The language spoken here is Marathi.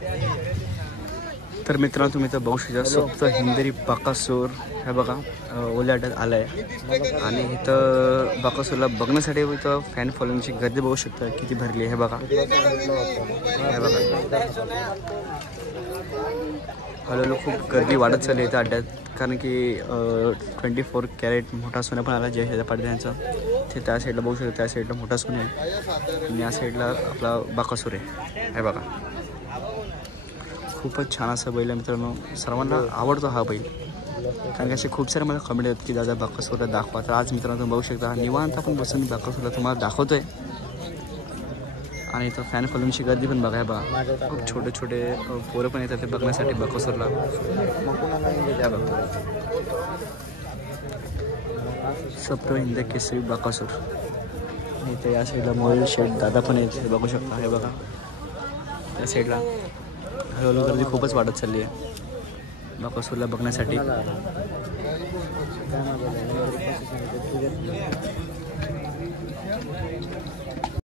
तर मित्रांनो तुम्ही तर बघू शकता सप्त हिंदरी बकासूर हे बघा ओल्या अड्ड्यात आला आहे आणि इथं बकासूरला बघण्यासाठी इथं फॅन फॉलोइंगची गर्दी बघू शकता किती भरली आहे हे बघा. हळूहळू खूप गर्दी वाढत चालली इथं अड्ड्यात कारण की 24 कॅरेट मोठा सोनं पण आला जय पाटील ते त्या साईडला बघू शकता. त्या साईडला मोठा सोनं आहे आणि या साईडला आपला बकासूर आहे हे बघा. खूपच छान असा बैल आहे मित्रांनो. सर्वांना आवडतो हा बैल कारण की असे खूप सारे मला कमेंट आहेत की दादा बकासूरला दाखवा. तर आज मित्रांनो तुम्ही बघू शकता निवांत आपण बसून बकासूरला तुम्हाला दाखवतो आहे आणि इथं फॅन फॉलोइंगची गर्दी पण बघाय बघा. खूप छोटे छोटे पोरं पण येतात ते बघण्यासाठी बकासूरला. सप्त हिंद केसरी बकासूर. इथे या साईडला मोबाईल शेट दादा पण येते बघू शकता हे बघा. त्या साईडला हळूहळू गर्दी खूपच वाढत चालली आहे बकासूरला बघण्यासाठी.